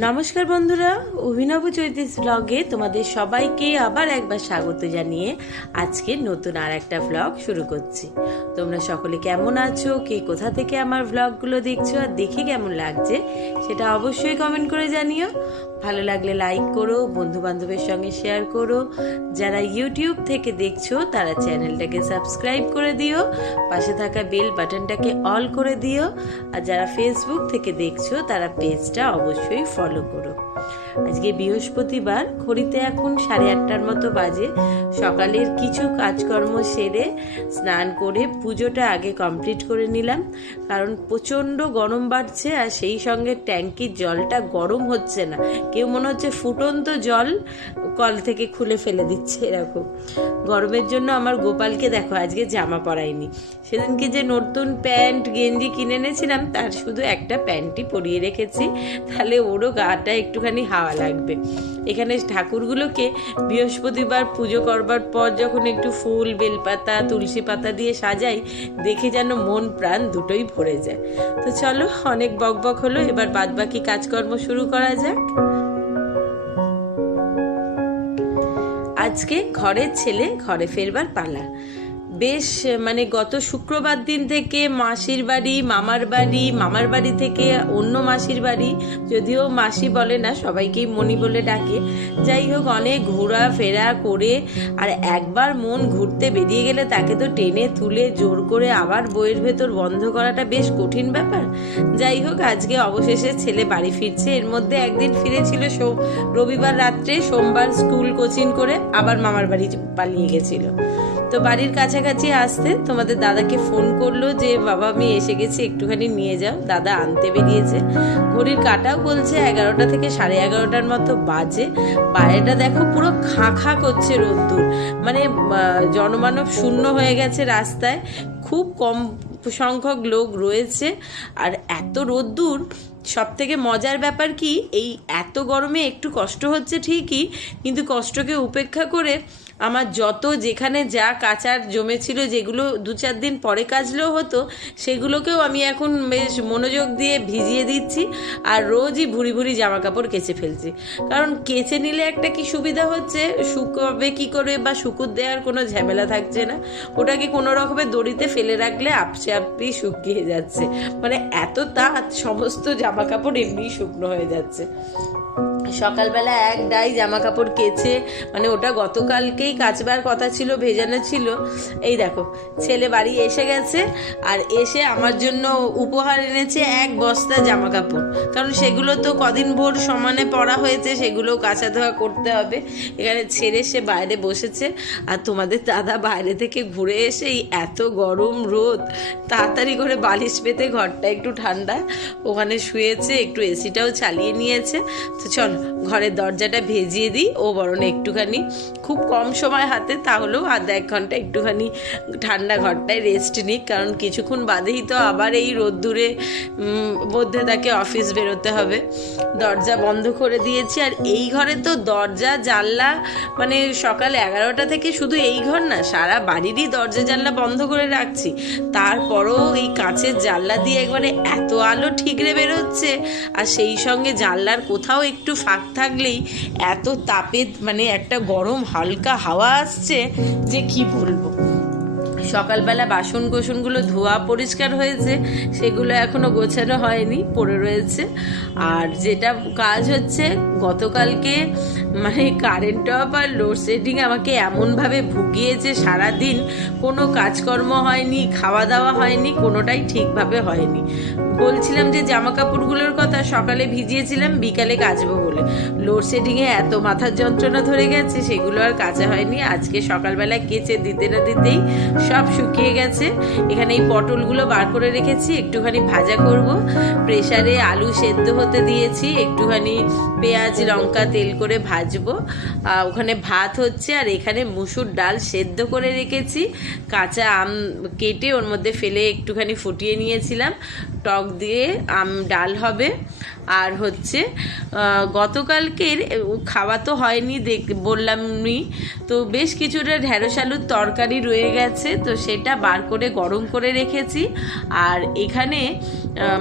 নমস্কার বন্ধুরা, অভিনব চৈতিস ব্লগে তোমাদের সবাইকে আবার একবার স্বাগত জানিয়ে আজকে নতুন আর একটা ব্লগ শুরু করছি। তোমরা সকলে কেমন আছো, কে কোথা থেকে আমার ব্লগগুলো দেখছো আর দেখে কেমন লাগছে সেটা অবশ্যই কমেন্ট করে জানিও। ভালো লাগলে লাইক করো, বন্ধু বান্ধবের সঙ্গে শেয়ার করো। যারা ইউটিউব থেকে দেখছো তারা চ্যানেলটাকে সাবস্ক্রাইব করে দিও, পাশে থাকা বেল বাটনটাকে অল করে দিও। আর যারা ফেসবুক থেকে দেখছো তারা পেজটা অবশ্যই ফলো করো। আজকে বৃহস্পতিবার, ঘড়িতে এখন 8:30টার মতো বাজে। সকালের কিছু কাজকর্ম সেরে স্নান করে পুজোটা আগে কমপ্লিট করে নিলাম, কারণ প্রচণ্ড গরম বাড়ছে আর সেই সঙ্গে ট্যাঙ্কির জলটা গরম হচ্ছে না, কেউ মনে হচ্ছে ফুটন্ত জল কল থেকে খুলে ফেলে দিচ্ছে এরকম গরমের জন্য। আমার গোপালকে দেখো আজকে জামা পরাইনি, সেদিনকে যে নতুন প্যান্ট গেঞ্জি কিনে এনেছিলাম তার শুধু একটা প্যান্টই পরিয়ে রেখেছি, তাহলে ওরও গাটা একটুখানি হাওয়া লাগবে। এখানে ঠাকুরগুলোকে বৃহস্পতিবার পুজো করবার পর যখন একটু ফুল, বেলপাতা, তুলসী পাতা দিয়ে সাজাই, দেখে যেন মন প্রাণ দুটোই ভরে যায়। তো চলো, অনেক বকবক হলো, এবার বাদবাকি কাজকর্ম শুরু করা যাক। আজকে ঘরের ছেলে ঘরে ফেরবার পালা। বেশ গত শুক্রবার দিন থেকে মাসির বাড়ি, মামার বাড়ি থেকে অন্য মাসির বাড়ি, যদিও মাসি বলে না, সবাইকেই মনি বলে ডাকে। যাই হোক, অনেক ঘোরা ফেরা করে আর একবার মন ঘুরতে বেরিয়ে গেলে তাকে তো টেনে তুলে জোর করে আবার বইয়ের ভেতর বন্ধ করাটা বেশ কঠিন ব্যাপার। যাই হোক, আজকে অবশেষে ছেলে বাড়ি ফিরছে। এর মধ্যে একদিন ফিরেছিল রবিবার রাত্রে, সোমবার স্কুল কোচিং করে আবার মামার বাড়ি পালিয়ে গেছিল। তো বাড়ির কাছাকাছি আসতে তোমাদের দাদাকে ফোন করলো যে বাবা আমি এসে গেছি, একটুখানি নিয়ে যাও। দাদা আনতে বেরিয়েছে। ঘড়ির কাটাও বলছে 11টা থেকে 11:30টার মতো বাজে। বাইরেটা দেখো পুরো খাঁ করছে রোদ্দুর, জনমানব শূন্য হয়ে গেছে রাস্তায়, খুব কম সংখ্যক লোক রয়েছে আর এত রোদ্দুর। সব থেকে মজার ব্যাপার কি, এই এত গরমে একটু কষ্ট হচ্ছে ঠিকই, কিন্তু কষ্টকে উপেক্ষা করে আমার যত যেখানে যা কাচার জমেছিল, যেগুলো 2-4 দিন পরে কাচলেও হতো, সেগুলোকেও আমি এখন বেশ মনোযোগ দিয়ে ভিজিয়ে দিচ্ছি আর রোজই ভুরি ভুরি জামা কাপড় কেচে ফেলছি। কারণ কেচে নিলে একটা কি সুবিধা হচ্ছে, শুকাবে কি করে বা শুকুর দেওয়ার কোনো ঝামেলা থাকছে না, ওটাকে কোনো রকমের দড়িতে ফেলে রাখলে আপনি শুকিয়ে যাচ্ছে। এত তাঁত, সমস্ত জামা কাপড় এমনি শুকনো হয়ে যাচ্ছে। সকালবেলা এক ডাই জামা কাপড় কেচে, ওটা গতকালকেই কাচবার কথা ছিল, ভেজানো ছিল। এই দেখো, ছেলে বাড়ি এসে গেছে আর এসে আমার জন্য উপহার এনেছে 1 বস্তা জামা কাপড়, কারণ সেগুলো তো কদিন ভোর সমানে পরা হয়েছে, সেগুলো কাচা ধোয়া করতে হবে। এখানে ছেড়ে সে বাইরে বসেছে আর তোমাদের দাদা বাইরে থেকে ঘুরে এসে এত গরম রোদ, তাড়াতাড়ি করে বালিশ পেতে, ঘরটা একটু ঠান্ডা, ওখানে শুয়েছে, একটু এসিটাও চালিয়ে নিয়েছে। তো চল ঘরের দরজাটা ভেজিয়ে দিই, ও বরং একটুখানি খুব কম সময় হাতে, তাহলেও 1 ঘন্টা একটুখানি ঠান্ডা ঘরটায় রেস্ট নিক, কারণ কিছুক্ষণ বাদেই তো আবার এই রোদ্দুরে মধ্যে তাকে অফিস বেরোতে হবে। দরজা বন্ধ করে দিয়েছি। আর এই ঘরে তো দরজা জানলা সকাল 11টা থেকে শুধু এই ঘর না, সারা বাড়িরই দরজা জানলা বন্ধ করে রাখছি, তারপরও এই কাঁচের জানলা দিয়ে একবারে এত আলো ঠিকরে বেরোচ্ছে। আর সেই সঙ্গে জানলার কোথাও একটু ফাঁক থাকলেই এত তাপে একটা গরম হালকা হাওয়া আসছে যে কি বলবো। সকালবেলা বাসন কোসনগুলো ধোয়া পরিষ্কার হয়েছে, সেগুলো এখনো গোছানো হয়নি, পড়ে রয়েছে। আর যেটা কাজ হচ্ছে, গতকালকে কারেন্ট অফ আর লোডশেডিং আমাকে এমনভাবে ভুগিয়েছে, সারাদিন কোনো কাজকর্ম হয়নি, খাওয়া দাওয়া হয়নি, কোনোটাই ঠিকভাবে হয়নি। বলছিলাম যে জামা কাপড়গুলোর কথা সকালে ভিজিয়েছিলাম, বিকালে কাচবো বলে, লোডশেডিংয়ে এত মাথার যন্ত্রণা ধরে গেছে, সেগুলো আর কাচা হয়নি। আজকে সকালবেলা কেচে দিতে না দিতেই সব শুকিয়ে গেছে। এখানে এই পটলগুলো বার করে রেখেছি, একটুখানি ভাজা করব। প্রেসারে আলু সেদ্ধ হতে দিয়েছি, একটুখানি পেঁয়াজ লঙ্কা তেল করে ভাজবো। ওখানে ভাত হচ্ছে, আর এখানে মুসুর ডাল সেদ্ধ করে রেখেছি, কাঁচা আম কেটে ওর মধ্যে ফেলে একটুখানি ফুটিয়ে নিয়েছিলাম, টক দিয়ে আম ডাল হবে। আর হচ্ছে গতকালকের খাওয়া তো হয়নি, বললামই তো, বেশ কিছুটা ঢ্যাঁড়স আলুর তরকারি রয়ে গেছে, তো তো সেটা বার করে গরম করে রেখেছি। আর এখানে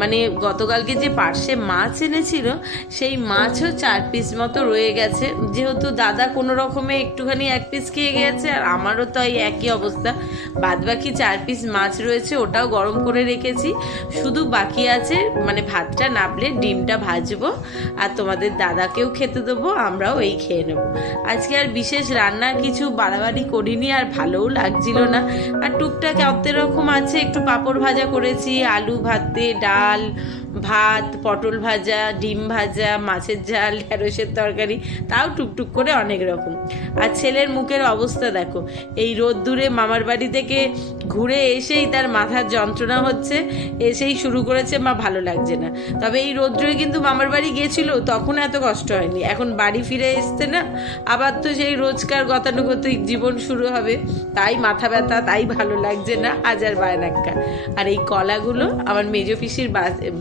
মানে গতকালকে যে পার্শে মাছ এনেছিল সেই মাছও 4 পিস মতো রয়ে গেছে, যেহেতু দাদা কোনো রকমে একটুখানি 1 পিস খেয়ে গেছে আর আমারও তো এই একই অবস্থা, বাদ বাকি 4 পিস মাছ রয়েছে, ওটাও গরম করে রেখেছি। শুধু বাকি আছে মানে ভাতটা নাবলে ডিমটা ভাজবো আর তোমাদের দাদাকেও খেতে দেবো, আমরাও এই খেয়ে নেবো। আজকে আর বিশেষ রান্নার কিছু বাড়াবাড়ি করিনি আর ভালোও লাগছিল না। আর টুকটাক অত রকম আছে, একটু পাঁপড় ভাজা করেছি, আলু ভাতে, ডাল ভাত, পটল ভাজা, ডিম ভাজা, মাছের ঝাল, ঢেঁড়সের তরকারি, তাও টুকটুক করে অনেক রকম। আর ছেলের মুখের অবস্থা দেখো, এই রোদ্দুরে মামার বাড়ি থেকে ঘুরে এসেই তার মাথার যন্ত্রণা হচ্ছে, এসেই শুরু করেছে মা ভালো লাগছে না। তবে এই রোদ্দুরে কিন্তু মামার বাড়ি গেছিল তখন এত কষ্ট হয়নি, এখন বাড়ি ফিরে এসছে না, আবার তো সেই রোজকার গতানুগতিক জীবন শুরু হবে, তাই মাথা ব্যথা, তাই ভালো লাগছে না, হাজার বায়নাক্কা। আর এই কলাগুলো আমার মেজো পিসির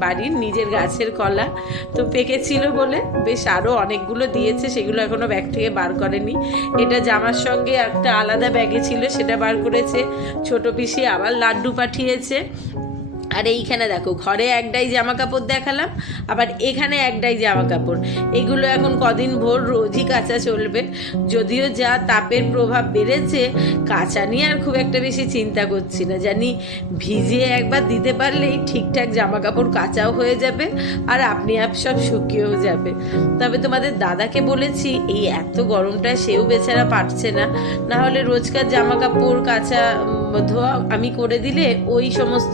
বাড়ির নিজের গাছের কলা, তো পেকেছিল বলে বেশ আরও অনেকগুলো দিয়েছে, সেগুলো এখনো ব্যাগ থেকে বার করেনি। এটা জামার সঙ্গে একটা আলাদা ব্যাগে ছিল, সেটা বার করেছে। ছোট পিসি আবার লাড্ডু পাঠিয়েছে। আর এইখানে দেখো ঘরে একটাই জামা কাপড় দেখালাম, আবার এখানে একটাই জামা কাপড়, এগুলো এখন কদিন ভোর রোজই কাচা চলবে। যদিও যা তাপের প্রভাব বেড়েছে, কাচা নিয়ে আর খুব একটা বেশি চিন্তা করছি না, জানি ভিজিয়ে একবার দিতে পারলেই ঠিকঠাক জামা কাপড় কাচাও হয়ে যাবে আর আপনি আপ সব শুকিয়েও যাবে। তবে তোমাদের দাদাকে বলেছি এই এত গরমটা সেও বেচারা পারছে না, না হলে রোজকার জামা কাপড় কাচা ধোয়া আমি করে দিলে ওই সমস্ত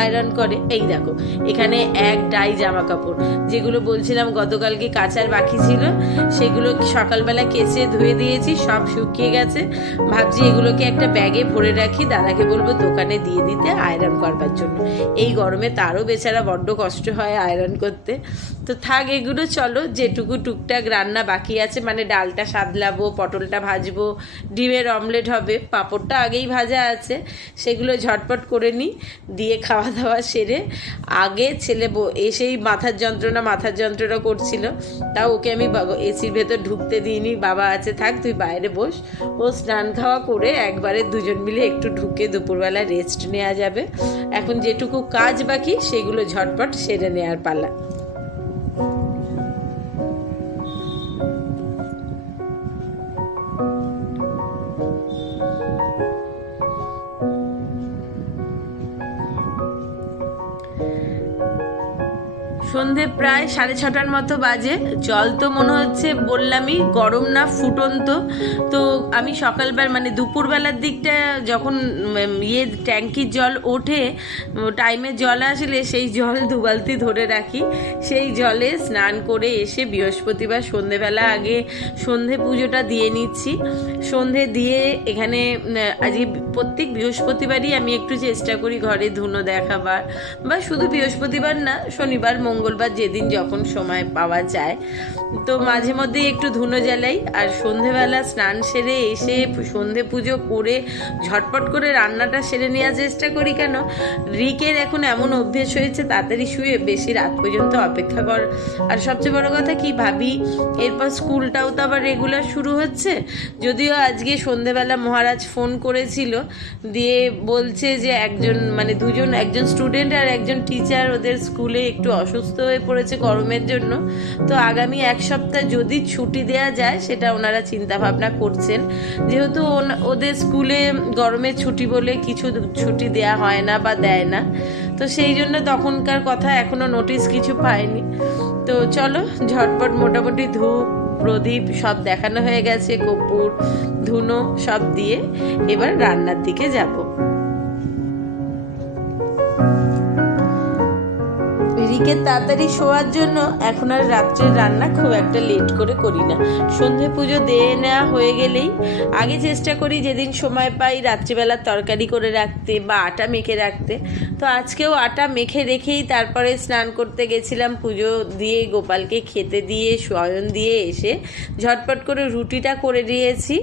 আয়রন করে। এই দেখো এখানে একটাই জামা কাপড়, যেগুলো বলছিলাম গতকালকে কাচার বাকি ছিল, সেগুলো সকালবেলা কেচে ধুয়ে দিয়েছি, সব শুকিয়ে গেছে। ভাবছি এগুলোকে একটা ব্যাগে ভরে রাখি, দাদাকে বলবো দোকানে দিয়ে দিতে আয়রন করবার জন্য। এই গরমে তারও বেচারা বড্ড কষ্ট হয় আয়রন করতে। তো থাক এগুলো, চলো যেটুকু টুকটাক রান্না বাকি আছে, মানে ডালটা সাদলাবো, পটলটা ভাজবো, ডিমের অমলেট হবে, পাঁপড়টা আগেই ভাজা আছে, সেগুলো ঝটপট করে নিই, দিয়ে খাওয়া দাওয়া সেরে আগে ছেলে এসেই মাথার যন্ত্রণা করছিল, তাও ওকে আমি এসির ভেতর ঢুকতে দিইনি, বাবা আছে থাক তুই বাইরে বস। ও স্নান খাওয়া করে একবারে দুজন মিলে একটু ঢুকে দুপুরবেলা রেস্ট নেওয়া যাবে। এখন যেটুকু কাজ বাকি সেগুলো ঝটপট সেরে নেওয়ার পালা। সন্ধে প্রায় 6:30 মতো বাজে, জল তো মনে হচ্ছে বললামই গরম না ফুটন্ত। তো আমি সকালবেলা মানে দুপুরবেলার দিকটা যখন ট্যাঙ্কির জল ওঠে, টাইমে জল আসলে সেই জল 2 বালতি ধরে রাখি, সেই জলে স্নান করে এসে বৃহস্পতিবার সন্ধেবেলা আগে সন্ধে পুজোটা দিয়ে নিচ্ছি। সন্ধে দিয়ে এখানে আজকে প্রত্যেক বৃহস্পতিবারই আমি একটু চেষ্টা করি ঘরে ধুনো দেখাবার, বা শুধু বৃহস্পতিবার না, শনিবার মঙ্গলবার যেদিন যখন সময় পাওয়া যায়, তো মাঝে মধ্যেই একটু ধুনো জ্বালাই। আর সন্ধেবেলা স্নান সেরে এসে সন্ধে পুজো করে ঝটপট করে রান্নাটা সেরে নেওয়ার চেষ্টা করি। কেন রিকের এখন এমন অভ্যেস হয়েছে তাড়াতাড়ি শুয়ে বেশি রাত পর্যন্ত অপেক্ষা কর। আর সবচেয়ে বড় কথা কি ভাবি, এরপর স্কুলটাও তো আবার রেগুলার শুরু হচ্ছে। যদিও আজকে সন্ধেবেলা মহারাজ ফোন করেছিল, দিয়ে বলছে যে একজন স্টুডেন্ট আর একজন টিচার ওদের স্কুলে একটু অসুস্থ হয়ে পড়েছে গরমের জন্য, তো আগামী 1 সপ্তাহ যদি ছুটি দেয়া যায় সেটা ওনারা চিন্তা ভাবনা করছেন। যেহেতু ওদের স্কুলে গরমের ছুটি বলে কিছু ছুটি দেয়া হয় না বা দেয় না, তো সেই জন্য তখনকার কথা, এখনো নোটিশ কিছু পায়নি। তো চলো ঝটপট মোটামুটি ধূপ প্রদীপ সব দেখানো হয়ে গেছে, কর্পূর ধুনো সব দিয়ে এবার রান্নার দিকে যাব। রিকের তাড়াতাড়ি শোয়ার জন্য এখন আর রাত্রের রান্না খুব একটা লেট করে করি না। সন্ধে পুজো দিয়ে নেওয়া হয়ে গেলেই আগে চেষ্টা করি যেদিন সময় পাই রাত্রিবেলা তরকারি করে রাখতে বা আটা মেখে রাখতে। তো আজকেও আটা মেখে রেখেই তারপরে স্নান করতে গেছিলাম, পুজো দিয়ে গোপালকে খেতে দিয়ে শয়ন দিয়ে এসে ঝটপট করে রুটিটা করে দিয়েছি।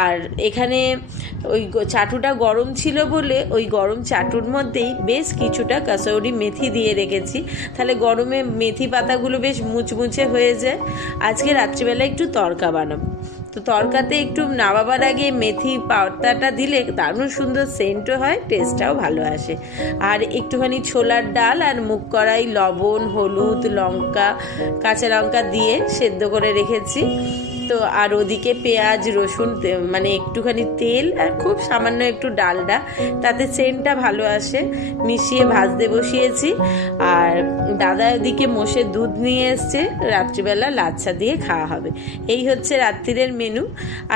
আর এখানে ওই চাটুটা গরম ছিল বলে ওই গরম চাটুর মধ্যেই বেশ কিছুটা কাসৌরি মেথি দিয়ে রেখেছি, তাহলে গরমে মেথি পাতাগুলো বেশ মুচমুচে হয়ে যায়। আজকে রাত্রিবেলা একটু তড়কা বানাবো, তো তরকাতে একটু নামাবার আগে মেথি পাতাটা দিলে দারুণ সুন্দর সেন্টও হয়, টেস্টটাও ভালো আসে। আর একটুখানি ছোলার ডাল আর মুগ কড়াই লবণ, হলুদ, লঙ্কা, কাঁচা লঙ্কা দিয়ে সেদ্ধ করে রেখেছি। তো আর ওদিকে পেঁয়াজ, রসুন, মানে একটুখানি তেল আর খুব সামান্য একটু ডালডা, তাতে সেন্টটা ভালো আসে, মিশিয়ে ভাজতে বসিয়েছি। আর দাদা ওদিকে মোষের দুধ নিয়ে এসছে, রাত্রিবেলা লাচ্ছা দিয়ে খাওয়া হবে। এই হচ্ছে রাত্রিরের মেনু।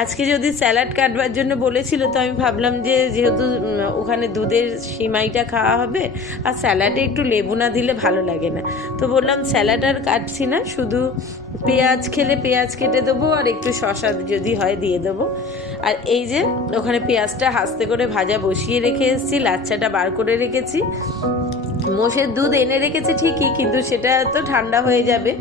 আজকে যদি স্যালাড কাটবার জন্য বলেছিল, তো আমি ভাবলাম যে যেহেতু ওখানে দুধের সিমাইটা খাওয়া হবে আর স্যালাডে একটু লেবু না দিলে ভালো লাগে না, তো বললাম স্যালাড আর কাটছি না, শুধু পেঁয়াজ খেলে পেঁয়াজ কেটে দেবো আর একটু শসা যদি হয় দিয়ে দেবো। আর এই যে ওখানে পেঁয়াজটা আস্তে করে ভাজা বসিয়ে রেখে এসেছি, লাচ্ছাটা বার করে রেখেছি। মোষের দুধ এনে রেখেছে ঠিকই, কিন্তু সেটা তো ঠান্ডা হয়ে যাবে।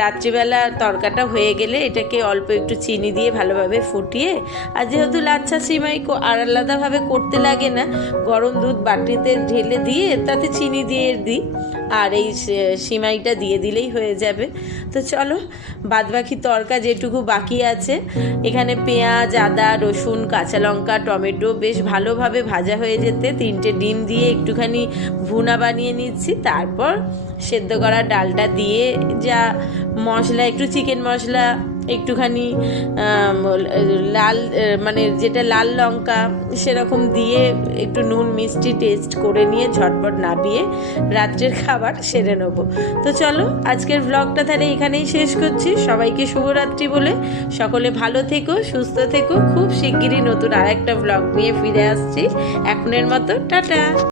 রাত্রিবেলা তরকাটা হয়ে গেলে এটাকে অল্প একটু চিনি দিয়ে ভালোভাবে ফুটিয়ে, আর যেহেতু লাচ্ছা সিমাই আর আলাদাভাবে করতে লাগে না, গরম দুধ বাটিতে ঢেলে দিয়ে তাতে চিনি দিয়ে দিই, আর এই সিমাইটা দিয়ে দিলেই হয়ে যাবে। তো চলো বাদবাকি তরকা যেটুকু বাকি আছে, এখানে পেঁয়াজ, আদা, রসুন, কাঁচা লঙ্কা, টমেটো বেশ ভালোভাবে ভাজা হয়ে যেতে 3টে ডিম দিয়ে একটুখানি ভুনা বানিয়ে নিচ্ছি। তারপর সেদ্ধ করা ডালটা দিয়ে যা মশলা, একটু চিকেন মশলা, একটুখানি লাল মানে যেটা লাল লঙ্কা সেরকম দিয়ে একটু নুন মিষ্টি টেস্ট করে নিয়ে ঝটপট নামিয়ে রাত্রের খাবার সেরে নেব। তো চলো আজকের ব্লগটা তাহলে এখানেই শেষ করছি। সবাইকে শুভরাত্রি বলে সকলে ভালো থেকো, সুস্থ থেকো। খুব শিগগিরই নতুন আর একটা ব্লগ নিয়ে ফিরে আসছি। এখনের মতো টাটা।